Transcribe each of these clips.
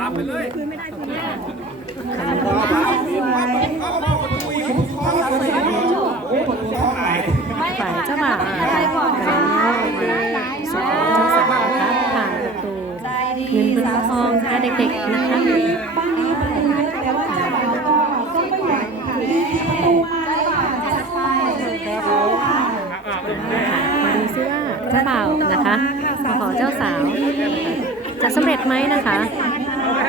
ตามไปเลยคืนไม่ได้คุณแม่ฝ่ายเจ้าบ่าวไปก่อนค่ะสองเจ้าสาวนะคะผ่านประตูเงินประคองค่ะเด็กๆนะคะบ้านนี้ประตูเล็กแต่ว่าเจ้าบ่าวก็ก็ไม่ไหวค่ะประตูมาเลยค่ะจัดไปเลยค่ะมาดูซิว่าเจ้าบ่าวนะคะขอเจ้าสาวจะสำเร็จไหมนะคะ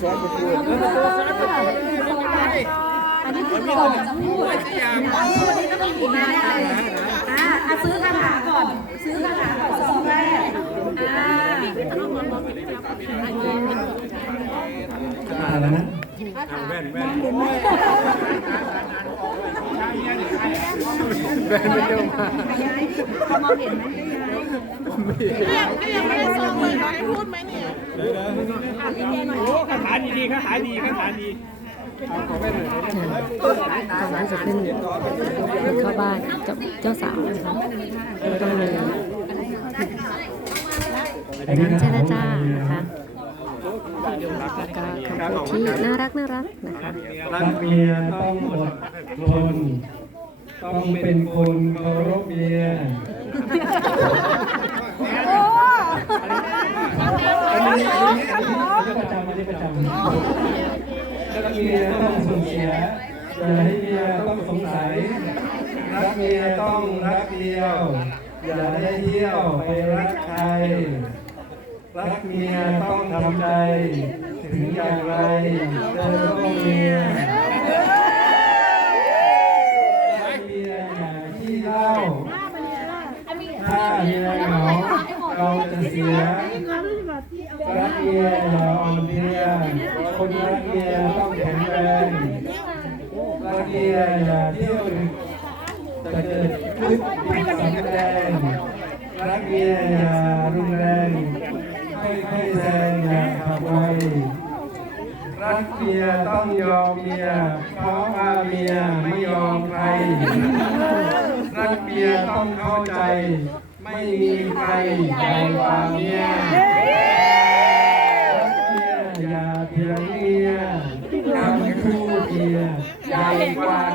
ดูซ้อนดูอันนี้คือก่อนจะพูดวันนี้ก็ต้องกินนะอ่าอะซื้อคาถาก่อน ซื้อคาถาก่อนซองแรกอ่าอะไรนะแว่นแว่นแว่นไม่เจ้ามาเขาม องเห็นไหมคาถาดีๆคาถาดีคาถาดีขอแว่นหน่อยตอนนั้นจะขึ้นเข้าบ้านเจ้าเจ้าสาวนะคะต้องมีอักเจรจานะคะแล้วก็คำพูดที่น่ารักน่ารักนะคะรักเมียต้องอดทนต้องเป็นคนเคารพเมีย อันนี้อันนี้อันนี้ประจำอันนี้ประจำรักเมียต้องสูญเสียอย่าให้เมียต้องสงสัย รักเมียต้องรักเดียว อย่าได้เที่ยวไปรักใคร รักเมียต้องทำใจ ถึงอย่างไรเธอก็เมียรักเมียอย่างที่เล่า ถ้าเมียเหงาเราจะเสีย รักเมียอย่าอ่อนเพลียคนรักเมียต้องแข็งแรงรักเมียอย่าเที่ยวดึกจะเกิดขึ้นสำแดงรักเมียอย่ารุนแรงค่อยๆแซงอย่าขับไวรักเมียต้องยอมเมียเพราะว่าเมียไม่ยอมใคร รักเมียต้องเข้าใจ ไม่มีใครใหญ่กว่าเมีย กว่า